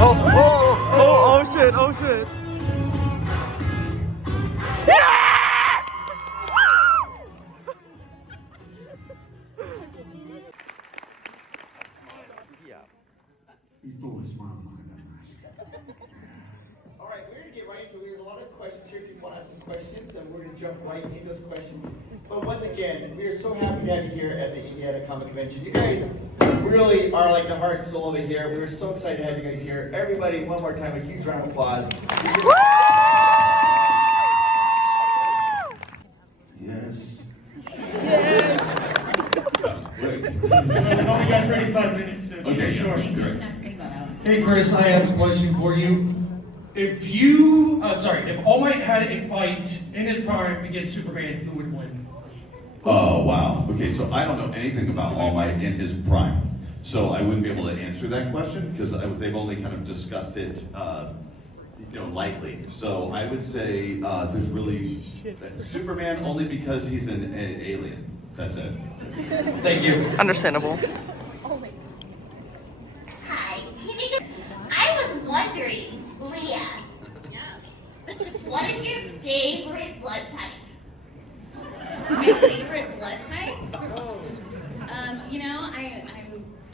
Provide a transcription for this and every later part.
Oh shit, oh shit. Yes! Yeah. He's totally smiling behind that mask. All right, we're gonna get right into it. There's a lot of questions here. People want to ask some questions, and we're gonna jump right into those questions. But once again, we are so happy to have you here at the Indiana Comic Convention. You guys really are like the heart and soul of it here. We were so excited to have you guys here. Everybody, one more time, a huge round of applause. Yes. Yes. That was quick. I've only got 35 minutes, so Okay, sure. good. Hey Chris, I have a question for you. If you, if All Might had a fight in his prime against Superman, who would win? Oh, wow. Okay, so I don't know anything about All Might in his prime. So I wouldn't be able to answer that question because they've only kind of discussed it, lightly. So I would say there's really Superman only because he's an alien. That's it. Thank you. Understandable. Hi. I was wondering, Leah. Yes. What is your favorite blood type? My favorite blood type?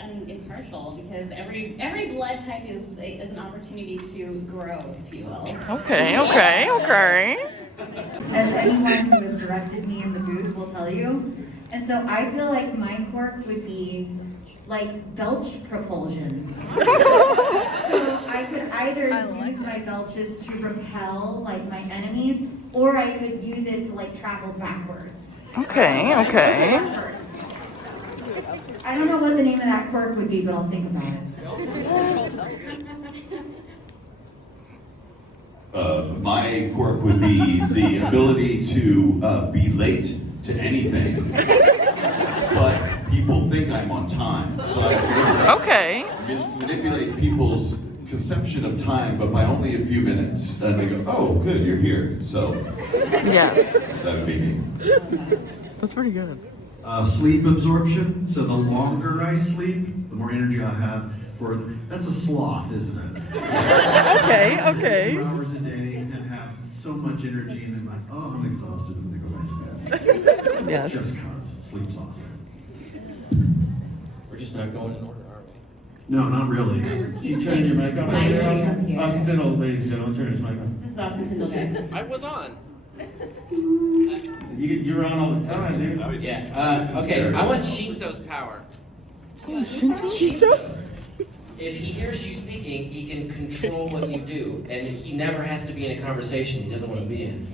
I'm impartial because every blood type is an opportunity to grow, if you will. Okay. As anyone who has directed me in the booth will tell you. And so I feel like my quirk would be like belch propulsion. So I could either use my belches to repel like my enemies, or I could use it to like travel backwards. Okay. I don't know what the name of that quirk would be, but I'll think about it. My quirk would be the ability to be late to anything, but people think I'm on time. So I can manipulate people's conception of time, but by only a few minutes. And they go, oh, good, you're here. So Yes. that would be me. That's pretty good. Sleep absorption. So the longer I sleep, the more energy I have for. That's a sloth, isn't it? Okay. 2 hours a day and have so much energy, and then like, oh, I'm exhausted, and then go back to bed. Yes. Just cause sleep's awesome. We're just not going in order, are we? No, not really. You turn your mic on. Nice to be here. Austin Tyndall, ladies and gentlemen, turn his mic on. This is Austin Tyndall, guys. I was on. You're on all the time, dude. Yeah. Okay. I want Shinso's power. Shinzo? If he hears you speaking, he can control what you do, and he never has to be in a conversation he doesn't want to be in.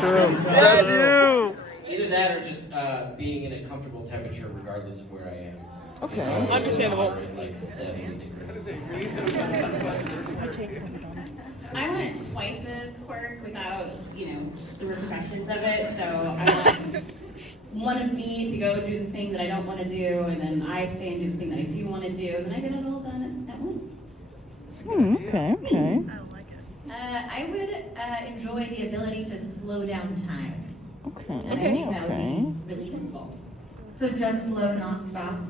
True. That's true. Either that, or just being in a comfortable temperature, regardless of where I am. Okay. So I'm Understandable. in like 70 degrees. I want Twice's quirk without, the repercussions of it. So I want one of me to go do the thing that I don't want to do, and then I stay and do the thing that I do want to do, and then I get it all done at once. Okay. I would enjoy the ability to slow down time. Okay. And I think that would be really useful. So just slow, not stop.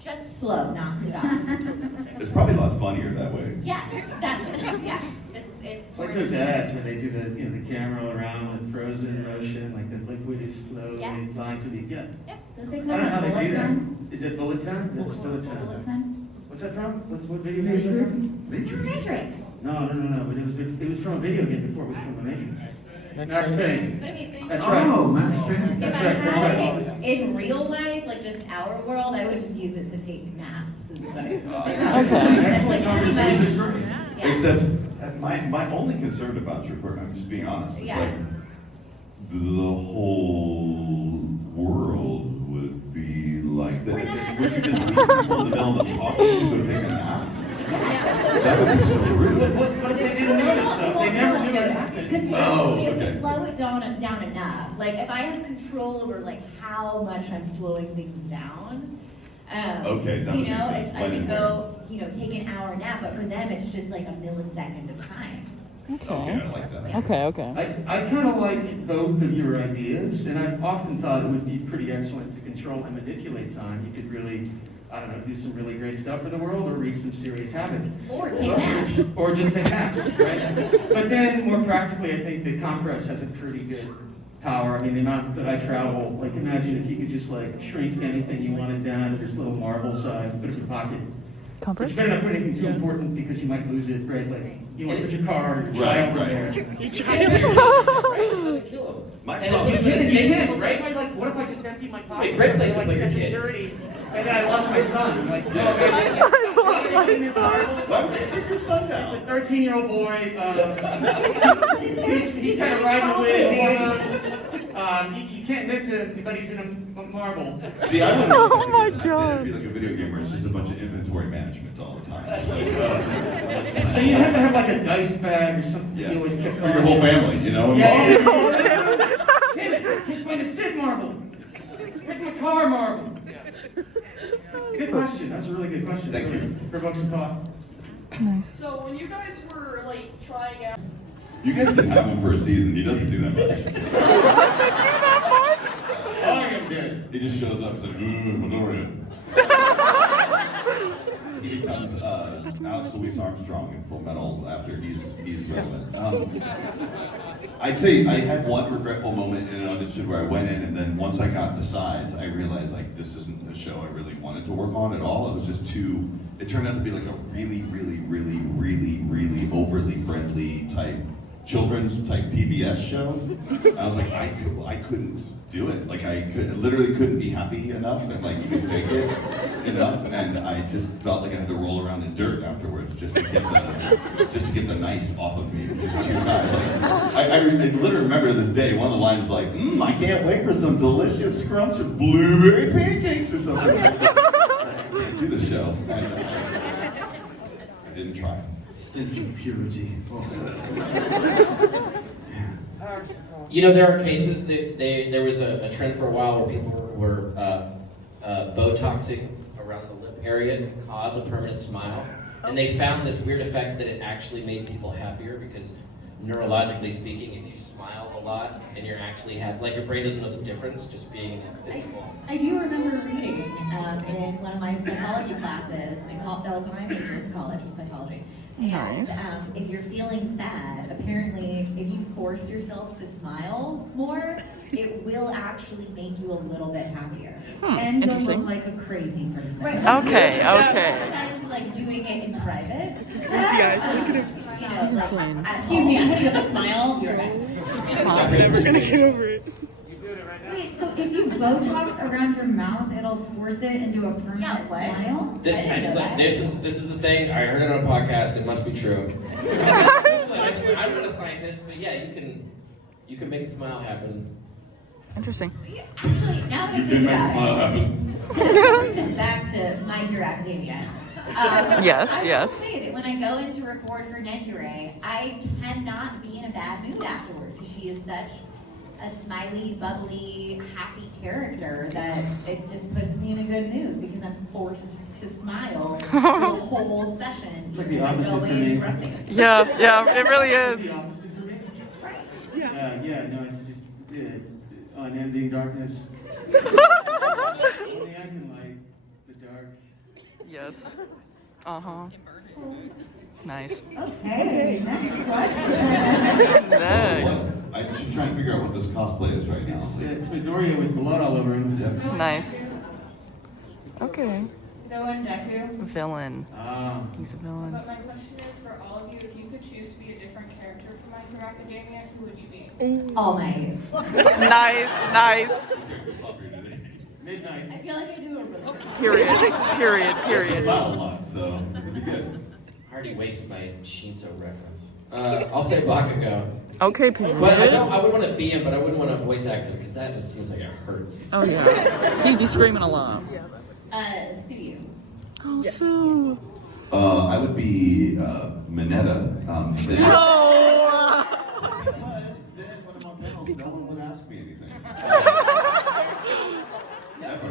Just slow, not stop. It's probably a lot funnier that way. Yeah, exactly. Yeah, It's like those ads where they do the camera around with frozen motion, like the liquid is slowly flying through the The I things don't know how they bullet do that. time. Is it bullet time? It's bullet Bullet time. time. What's that from? What video game is that from? Matrix. No. But it was from a video game before it was from the Matrix. Max Payne. But I mean, think That's right. Oh, Max Payne. if That's I right. had That's right. it in real life, like just our world, I would just use it to take naps. Is what I Okay. Excellent conversation. Yeah. Except my only concern about your quirk, I'm just being honest, it's like the whole world would be like that. Would you just leave people in the middle of the talking to go take a nap? That would be so rude. What if they didn't notice though? They never knew it happened. Because Oh, if we okay. slow it down enough, like if I have control over like how much I'm slowing things down, Okay, that you would make know, sense. I Light could in go, take an hour nap, but for them it's just like a millisecond of time. Okay, I like that. Okay. I kind of like both of your ideas, and I've often thought it would be pretty excellent to control and manipulate time. You could really I don't know, do some really great stuff for the world or wreak some serious havoc. Or take naps. Or just take naps, right? But then, more practically, I think the compress has a pretty good power. I mean, the amount that I travel, like imagine if you could just like shrink anything you wanted down to this little marble size, put it in your pocket. But you better not put anything too important because you might lose it, right? Like, you want to put your car or your child in there. Your child. Right? It doesn't kill them. You can't, right? Like, what if I just emptied my pocket? Wait, great place to put your kid. Security, and then I lost my son. I'm like, oh man, Why would you sit your son down? it's a 13-year-old boy. He's kind of riding away with hormones. You can't miss him, but he's in a marble. See, I don't Oh my God. It'd be like a video game where it's just a bunch of inventory management all the time. So you have to have like a dice bag or something you always kept For your whole family, you know? Yeah. Damn it, I can't find a Sid marble. Where's my car marble? Good question. That's a really good question. Thank you. Provokes some thought. Nice. So when you guys were like trying out, You guys can have him for a season. He doesn't do that much. I am dead. He just shows up and says, Minoria. He becomes Alex Louis Armstrong in Full Metal after he's relevant. I'd say I had one regretful moment in an audition where I went in, and then once I got the sides, I realized like this isn't a show I really wanted to work on at all. It was just too. It turned out to be like a really overly friendly type children's type PBS show. I was like, I couldn't do it. Like I literally couldn't be happy enough and like even fake it enough, and I just felt like I had to roll around in dirt afterwards just to get the nice off of me. It was just too much. Like, I literally remember to this day one of the lines was like, I can't wait for some delicious scrumptious blueberry pancakes or something. I can't do the show. I didn't try. Stench of purity. You know, there are cases that there was a trend for a while where people were Botoxing around the lip area to cause a permanent smile. And they found this weird effect that it actually made people happier because neurologically speaking, if you smile a lot and you're actually happy, like your brain doesn't know the difference just being in that physical. I do remember reading in one of my psychology classes, that was one of my majors in college, was psychology. And Nice. If you're feeling sad, apparently if you force yourself to smile more, it will actually make you a little bit happier. And don't interesting. look like a crazy person. Right. Okay, okay. And like doing it in private. These guys, look at him. You know, That's like, insane. Excuse me, I'm gonna go smile. You're right. I'm never gonna get over it. Wait, so if you Botox around your mouth, it'll force it into a permanent smile? This is a thing. I heard it on a podcast. It must be true. I'm not a scientist, but yeah, you can make a smile happen. Interesting. Actually, now that I think about it, to bring this back to My Hero Academia. Yes, I yes. will say that when I go in to record for Nejire, I cannot be in a bad mood afterward because she is such a smiley, bubbly, happy character that it just puts me in a good mood because I'm forced to smile the whole session. It's like the opposite for me. Yeah, it really is. The opposite for me. Right. No, it's just unending darkness. Only I can light the dark. Yes. Nice. Okay, next question. Next. I'm just trying to figure out what this cosplay is right now. It's Midoriya with blood all over him. Yep. Nice. Okay. Villain Deku. Villain. Ah. He's a villain. But my question is for all of you, if you could choose to be a different character for My Hero Academia, who would you be? All my Nice. Midnight. I feel like I do a really Period. Smile a lot, so it'll be good. I already wasted my Shinso reference. I'll say Bakugo. Okay, But period. I would want to be him, but I wouldn't want to voice act him because that just seems like it hurts. Oh yeah. He'd be screaming a lot. Suyu. Oh, Sue. I would be Mineta. No. Because then when I'm on panels, no one would ask me anything. Never.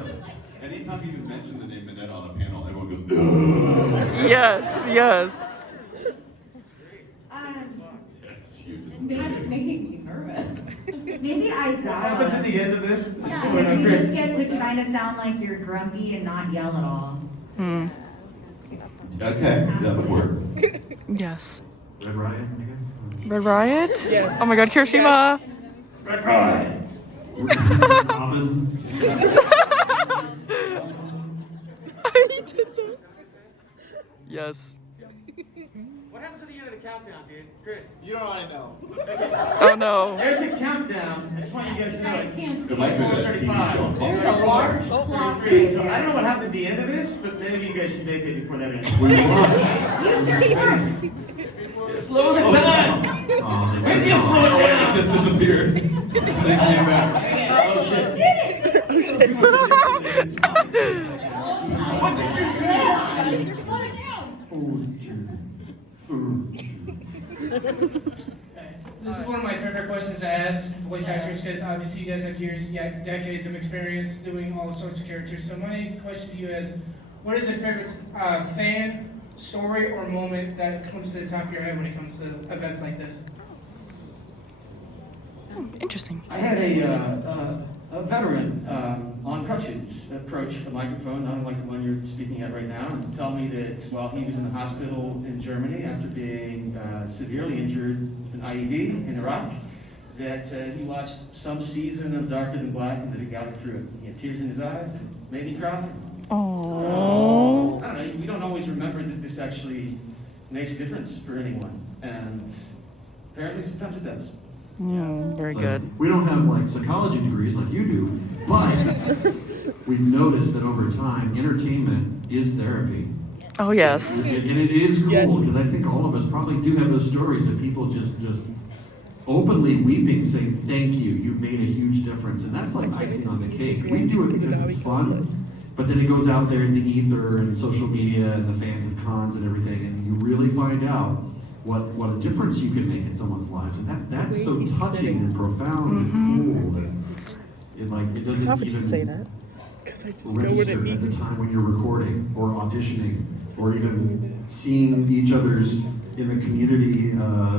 Anytime you even mention the name Mineta on a panel, everyone goes, ugh. Yes. It's huge. It's It's kind of making me nervous. Maybe What happens at Aizawa. the end of this? Yeah, What's going on, you Chris? just get to kind of sound like you're grumpy and not yell at all. Okay, that would work. Yes. Red Riot, I guess? Red Riot? Yes. Oh my god, Kirishima! Red Riot. Robin. Yes. What happens at the end of the countdown, dude? Chris? You don't want to know. Oh no. There's a countdown. I just want you guys to know. Guys can't see It might be it. the TV show. There's a large clock 33. right So I there. don't know what happens at the end of this, but maybe you guys should make it before that ends. We watch. Use your ears. Slow the time. When did you slow it It down? just disappeared. They came back. Oh shit. What did you do? Slow it down. This is one of my favorite questions to ask voice actors because obviously you guys have years, decades of experience doing all sorts of characters. So my question to you is, what is your favorite fan story or moment that comes to the top of your head when it comes to events like this? Interesting. I had a veteran on crutches approach the microphone, not unlike the one you're speaking at right now, and tell me that while he was in the hospital in Germany after being severely injured with an IED in Iraq, that he watched some season of Darker Than Black and that it got him through it. He had tears in his eyes and made me cry. Oh. I don't know, we don't always remember that this actually makes a difference for anyone, and apparently sometimes it does. Very So, good. We don't have like psychology degrees like you do, but we've noticed that over time, entertainment is therapy. Oh yes. And it is cool because I think all of us probably do have those stories of people just openly weeping, saying thank you, you made a huge difference, and that's like icing on the cake. We do it because it's fun, but then it goes out there in the ether and social media and the fans and cons and everything, and you really find out what a difference you can make in someone's lives, and that's so touching and profound and cool that it doesn't How would you even say that? Because I just know what register it at the means. time when you're recording or auditioning or even seeing each other's in the community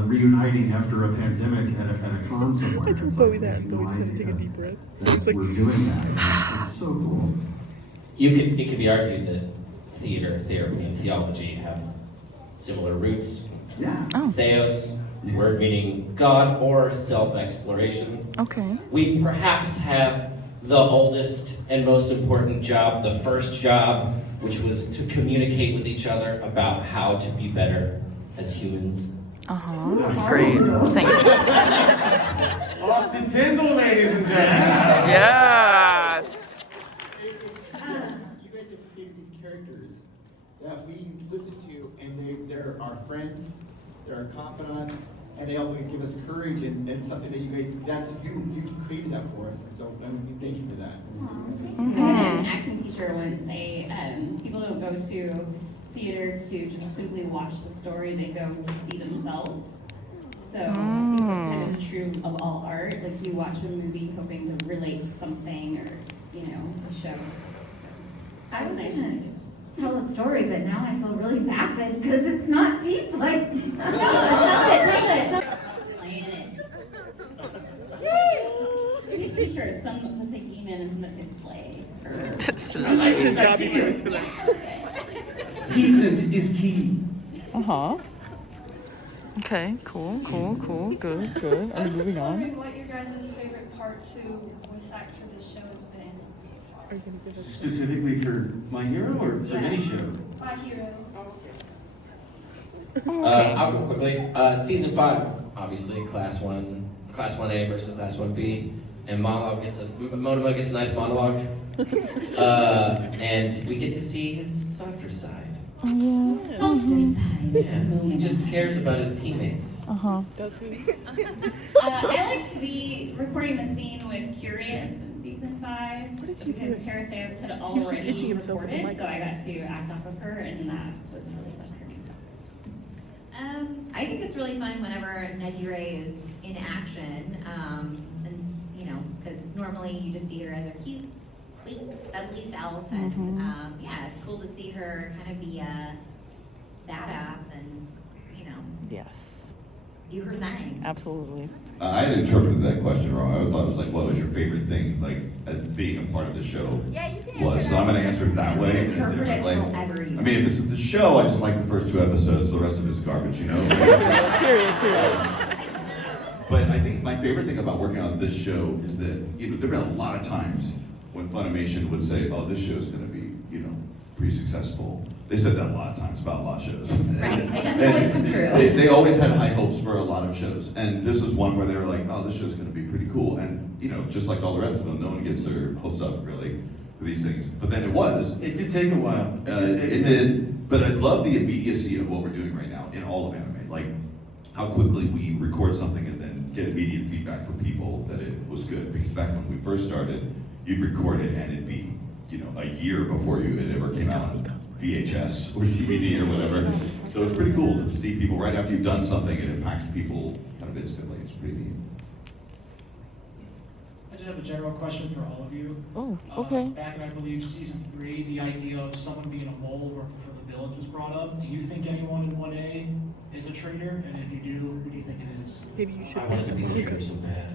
reuniting after a pandemic at a con somewhere. I told It's Bowie like, that. I had no Bowie's gonna idea take a deep breath. that He's like, we're doing that. It's so cool. It could be argued that theater, therapy, and theology have similar roots. Yeah. Oh. Theos, word meaning God or self-exploration. Okay. We perhaps have the oldest and most important job, the first job, which was to communicate with each other about how to be better as humans. Great. Thanks. Austin Tyndall, ladies and gentlemen. Yes. You guys have created these characters that we listen to, and they're our friends, they're our confidants, and they help give us courage and something that you guys, you've created that for us, and so thank you for that. I had an acting teacher once say, people don't go to theater to just simply watch the story, they go to see themselves. So I think that's kind of true of all art. Like you watch a movie hoping to relate to something or, a show. I was gonna tell a story, but now I feel really vapid because it's not deep like. Tell it. We need t-shirts, some that say demon and some that say slay. I like this idea. Decent is key. Okay. Cool. Good. And I was just moving on. wondering what your guys' favorite part to voice act for this show has been so far. Specifically for my hero or for any show? My hero. I'll go quickly. Season 5, obviously, Class 1A versus Class 1B, and monoma gets a nice monologue, and we get to see his softer side. Softer side. Yeah, he just cares about his teammates. Does he? I liked recording the scene with Curious in season 5 because Tara Sands had He was just itching already himself with the recorded, so I microphone. got to act off of her, and that was really fun for me. I think it's really fun whenever Najire is in action, and because normally you just see her as a cute, sweet, bubbly self, and it's cool to see her kind of be a badass and Yes. you were saying. Absolutely. I had interpreted that question wrong. I thought it was like, what was your favorite thing, like, as being a part of the show? Yeah, you can Was, so I'm gonna answer it that way. You can interpret it Like, however you I mean, if it's the show, I just like the first 2 episodes, the rest of it is garbage, you know? Period. But I think my favorite thing about working on this show is that, you know, there have been a lot of times when Funimation would say, oh, this show's gonna be, you know, pretty successful. They said that a lot of times about a lot of shows. Right, it doesn't always come true. They always had high hopes for a lot of shows. And this was one where they were like, oh, this show's gonna be pretty cool. And, you know, just like all the rest of them, no one gets their hopes up, really, for these things. But then it was. It did take a while. It did. But I love the immediacy of what we're doing right now in all of anime. Like, how quickly we record something and then get immediate feedback from people that it was good. Because back when we first started, you'd record it and it'd be, you know, a year before it ever came out on VHS or DVD or whatever. So it's pretty cool to see people right after you've done something, it impacts people kind of instantly. It's pretty neat. I just have a general question for all of you. Oh, okay. Back in, I believe, season 3, the idea of someone being a mole working for the village was brought up. Do you think anyone in 1A is a traitor? And if you do, who do you think it is? Maybe you should. I wanted to be the traitor so bad.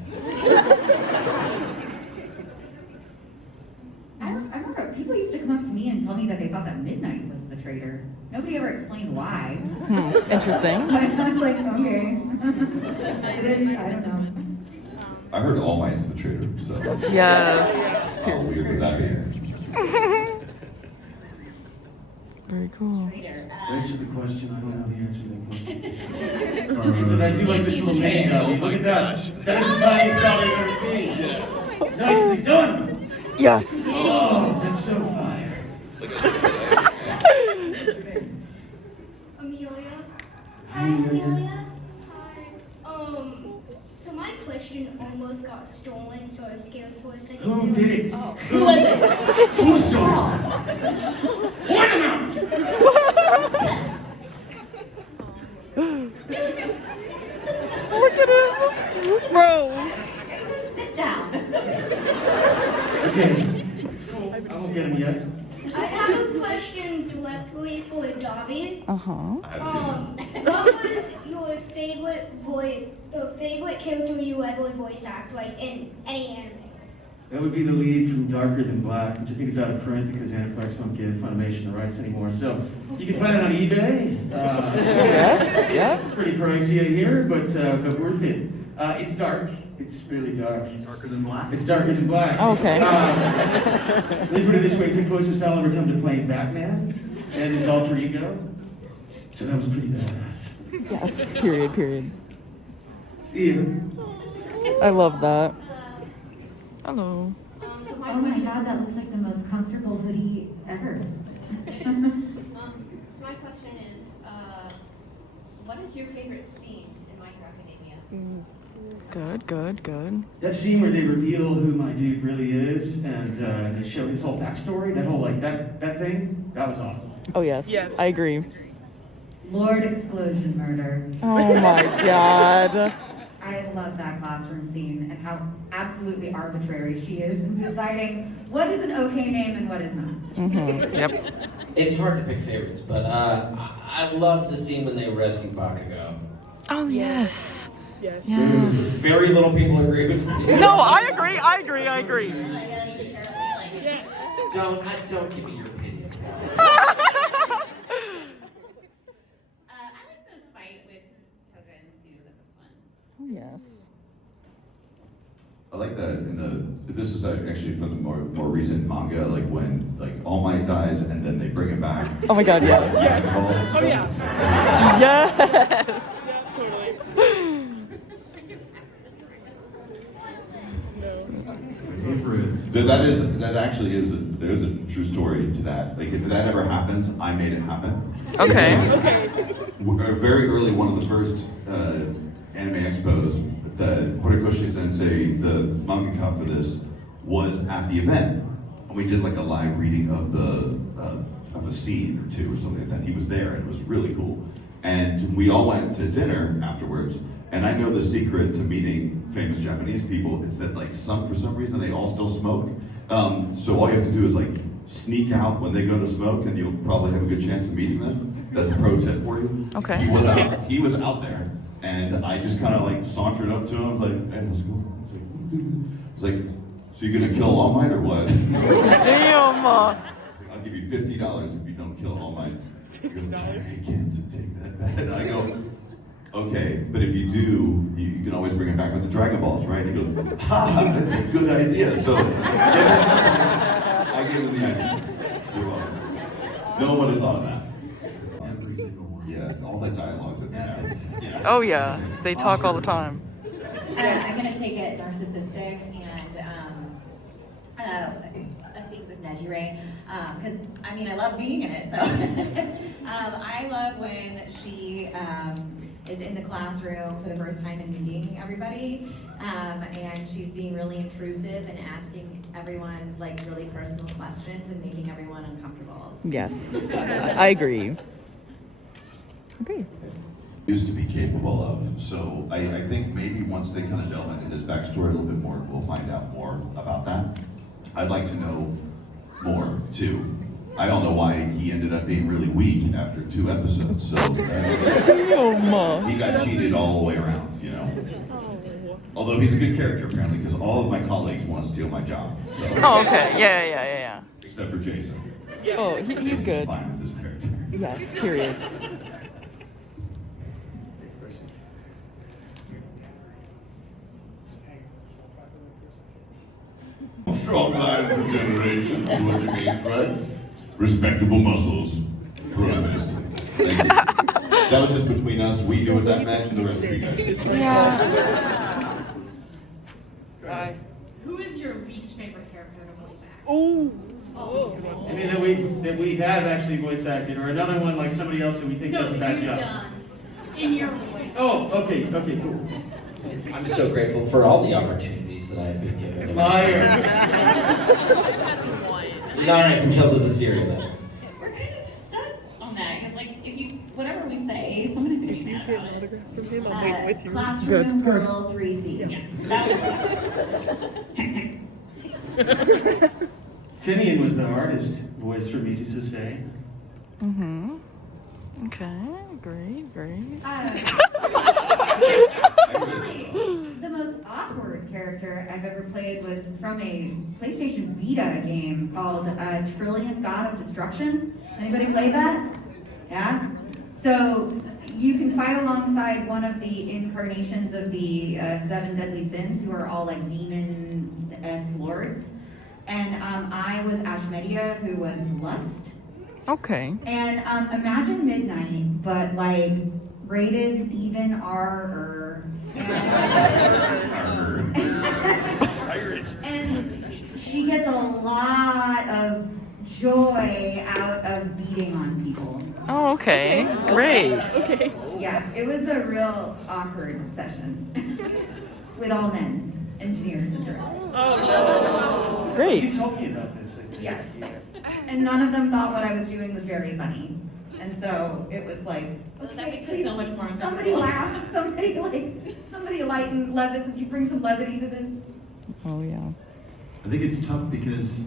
I remember people used to come up to me and tell me that they thought that Midnight was the traitor. Nobody ever explained why. Interesting. I was like, okay. I don't know. I heard All Might is the traitor, so. Yes. How weird would that be? Very cool. Thanks for the question. I don't know the answer to that question. But I do like this little main dabi. Look at that. That is the tiniest dabi I've ever seen. Yes. Nicely done. Yes. Oh, that's so fire. Amelia. Hi, Amelia. Hi. So my question almost got stolen, so I was scared for a second. Who did it? Oh. Who was it? Who stole it? Point him out! Look at him. Bro. Sit down. Okay, it's cool. I won't get him yet. I have a question directly for dabi. What was your favorite character you ever voice act, like in any anime? That would be the lead from Darker Than Black, which I think is out of print because Aniplex won't give Funimation the rights anymore. So you can find it on eBay. Yes, yeah. It's pretty pricey, I hear, but worth it. It's dark. It's really dark. Darker Than Black? It's Darker Than Black. Okay. Let me put it this way, it's the closest I'll ever come to playing Batman and his alter ego. So that was pretty badass. Yes. Period. See you. I love that. Hello. So Oh my god, that looks like the most comfortable hoodie ever. So my question is, what is your favorite scene in My Hero Academia? Good. That scene where they reveal who my dude really is and they show his whole backstory, that whole that thing, that was awesome. Oh yes. I agree. Lord Explosion Murder. Oh my god. I love that classroom scene and how absolutely arbitrary she is in deciding what is an okay name and what is not. Yep. It's hard to pick favorites, but I love the scene when they rescue Bakugo. Oh yes. Yes. Yes. Very little people agree with me. No, I agree. Don't give me your opinion. I like the fight with Toga and Sue. That was fun. Oh yes. I like that this is actually from the more recent manga, like when All Might dies and then they bring him back. Oh my god, yes. Oh yeah. Yes. Yeah, totally. That actually is there's a true story to that. Like if that ever happens, I made it happen. Okay. Very early, one of the first anime expos, the Horikoshi Sensei, the mangaka for this, was at the event. And we did like a live reading of of a scene or two or something like that. He was there and it was really cool. And we all went to dinner afterwards. And I know the secret to meeting famous Japanese people is that for some reason they all still smoke. So all you have to do is sneak out when they go to smoke and you'll probably have a good chance of meeting them. That's a pro tip for you. Okay. He was out there. And I just kind of like sauntered up to him. I was like, hey, let's go. It's like, so you're gonna kill All Might or what? Damn. I'll give you $50 if you don't kill All Might. He goes, I can't take that bet. And I go, okay, but if you do, you can always bring it back with the Dragon Balls, right? He goes, ha, that's a good idea. So I gave him the idea. You're welcome. No one would have thought of that. Every single one. Yeah, all that dialogue that they have. Yeah. Oh yeah, they talk all the time. I'm gonna take it narcissistic and a scene with Nejire, because I mean I love being in it. So I love when she is in the classroom for the first time and meeting everybody, and she's being really intrusive and asking everyone like really personal questions and making everyone uncomfortable. Yes, I agree. Okay. Used to be capable of. So I think maybe once they kind of delve into his backstory a little bit more, we'll find out more about that. I'd like to know more too. I don't know why he ended up being really weak after 2 episodes. So he got cheated all the way around, you know. Although he's a good character apparently, because all of my colleagues want to steal my job. So. Oh, okay. Yeah. Except for Jason. Oh, he's Jason's good. fine with his character. Yes, period. Strong line for generations, is what you mean, right? Respectable muscles. Fist. Thank you. That was just between us. We knew what that meant, and the rest of you guys. Yeah. Who is your least favorite character to voice act? Oh. I mean, that we have actually voice acted, or another one like somebody else who we think does a bad job. Done. In your voice. Oh, okay, cool. I'm so grateful for all the opportunities that I've been given. Liar. Not enough from Kelsey's hysteria, though. We're kind of stuck on that because, like, if you whatever we say, somebody's gonna be mad about it. Classroom Girl 3C. Yeah, that was. Finian was the hardest voice for me to say. Mm-hmm. Okay, great. The most awkward character I've ever played was from a PlayStation Vita game called Trillion God of Destruction. Anybody played that? Yeah? So you can fight alongside one of the incarnations of the 7 deadly sins, who are all like demon-esque lords. And I was Ashmedia, who was Lust. Okay. And imagine Midnight, but like rated even R. And she gets a lot of joy out of beating on people. Oh, okay. Great. Okay. Yeah, it was a real awkward session with all men, engineers and directors. Oh, great. You told me about this. Yeah. And none of them thought what I was doing was very funny. And so it was like, okay, That makes it so much more somebody uncomfortable. laugh, somebody lighten, levity, you bring some levity to this. Oh, yeah. I think it's tough because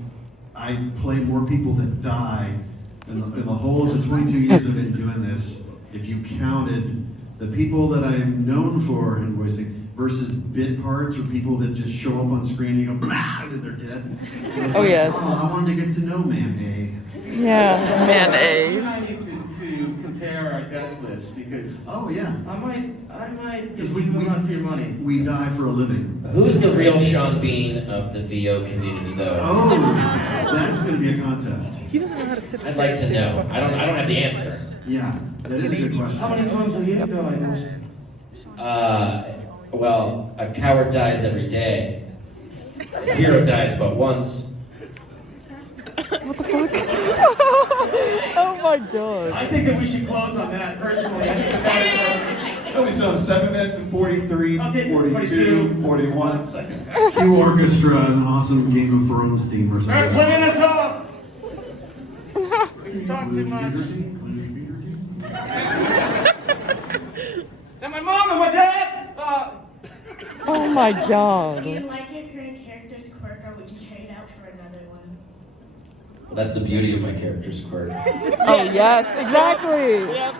I play more people that die in the whole of the 22 years I've been doing this. If you counted the people that I'm known for in voicing versus bit parts or people that just show up on screen and you go, blah, and then they're dead. And it's Oh, like, yes. Oh, I wanted to get to know Man A. Yeah, Man You A. and I need to compare our death lists because Oh, yeah. I might Because give you one for your money. We die for a living. Who's the real Sean Bean of the VO community, though? Oh, that's going to be a contest. He doesn't know how to sit. I'd like to know. I don't have the answer. Yeah, that is a good question. How many times have you died? Well, a coward dies every day. A hero dies but once. What the fuck? Oh my god. I think that we should close on that personally. Oh, he's done 7 minutes and 43, Okay, 42, 41 seconds. Cue orchestra, an awesome Game of Thrones theme or Start something. playing us off! We talk too much. And my mom and my dad! Oh my god. Do you like your current character's quirk, or would you trade out for another one? Well, that's the beauty of my character's quirk. Oh yes, exactly. Yep.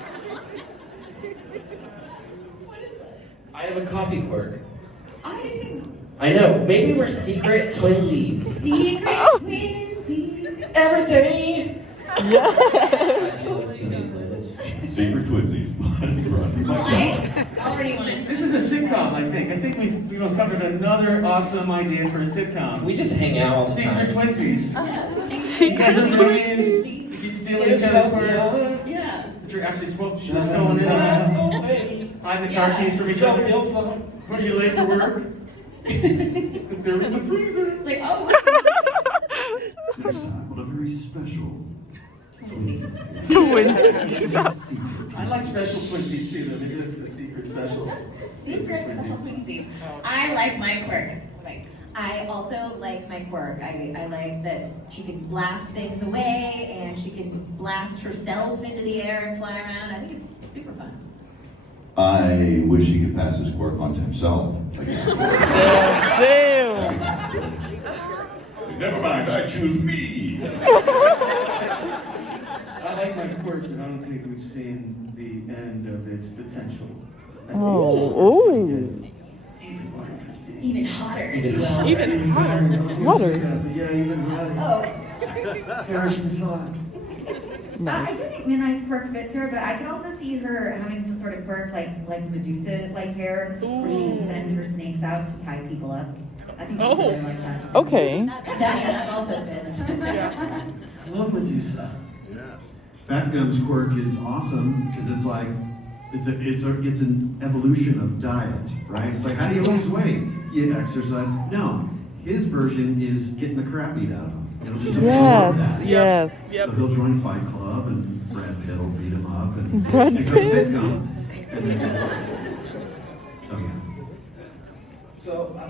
I have a copy quirk. I do. I know. Maybe we're secret twinsies. Secret twinsies. Every day. Yes. Secret twinsies. Already wanted. This is a sitcom, I think. I think we've uncovered another awesome idea for a sitcom. We just hang out all the time. Secret twinsies. You guys Secret are twins. twins. You keep stealing each other's quirks. Yeah. But you're actually stolen it. Hide the car keys from each other. When you late for work. They're in the freezer. It's like, oh. Next time on a very special Twins. I like special twinsies too, though. Maybe that's the secret specials. Secret twinsies. I like my quirk. Like, I also like my quirk. I like that she can blast things away and she can blast herself into the air and fly around. I think it's super fun. I wish he could pass his quirk on to himself. Damn. Never mind, I choose me. I like my quirk, but I don't think we've seen the end of its potential. Oh. Even more interesting. even hotter. Even hotter. Hotter. Yeah, even hotter. Oh. Perish the thought. I do think Midnight's quirk fits her, but I could also see her having some sort of quirk like Medusa like hair, where she can send her snakes out to tie people up. I think she'd really like that. Okay. That also fits. I love Medusa. Fat Gum's quirk is awesome because it's like it's an evolution of diet, right? It's like, how do you lose weight? You exercise. No, his version is getting the crap beat out of him. It'll just absorb that. Yes. So he'll join Fight Club and Brad Pitt will beat him up and Brad here comes Pitt. Fit Gum. And then, so yeah. So,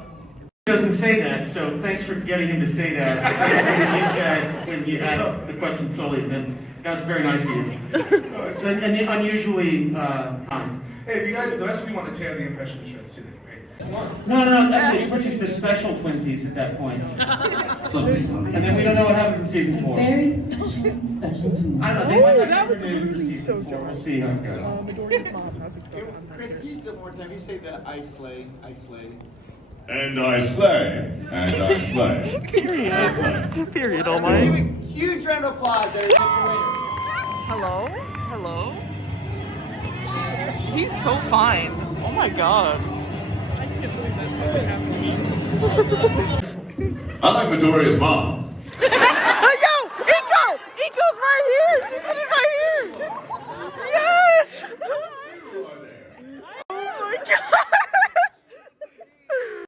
He doesn't say that, so thanks for getting him to say that. He said when you asked the question solely to him. That was very nice of you. It's unusually kind. hey, if you guys, the rest of you want to tear the impression shreds too, then great. No, actually, it switches to special twinsies at that point. And then we don't know what happens in season 4. Very special twins. I don't know, they might have different names for season 4. We'll see how it goes. Chris, can you still one more time? You say that I slay. And I slay. And I slay. Period. Period, all Give mine. a huge round of applause, everybody. Hello? Hello? He's so fine. Oh my god. I like Midoriya's mom. Yo! Iko's right here! She's sitting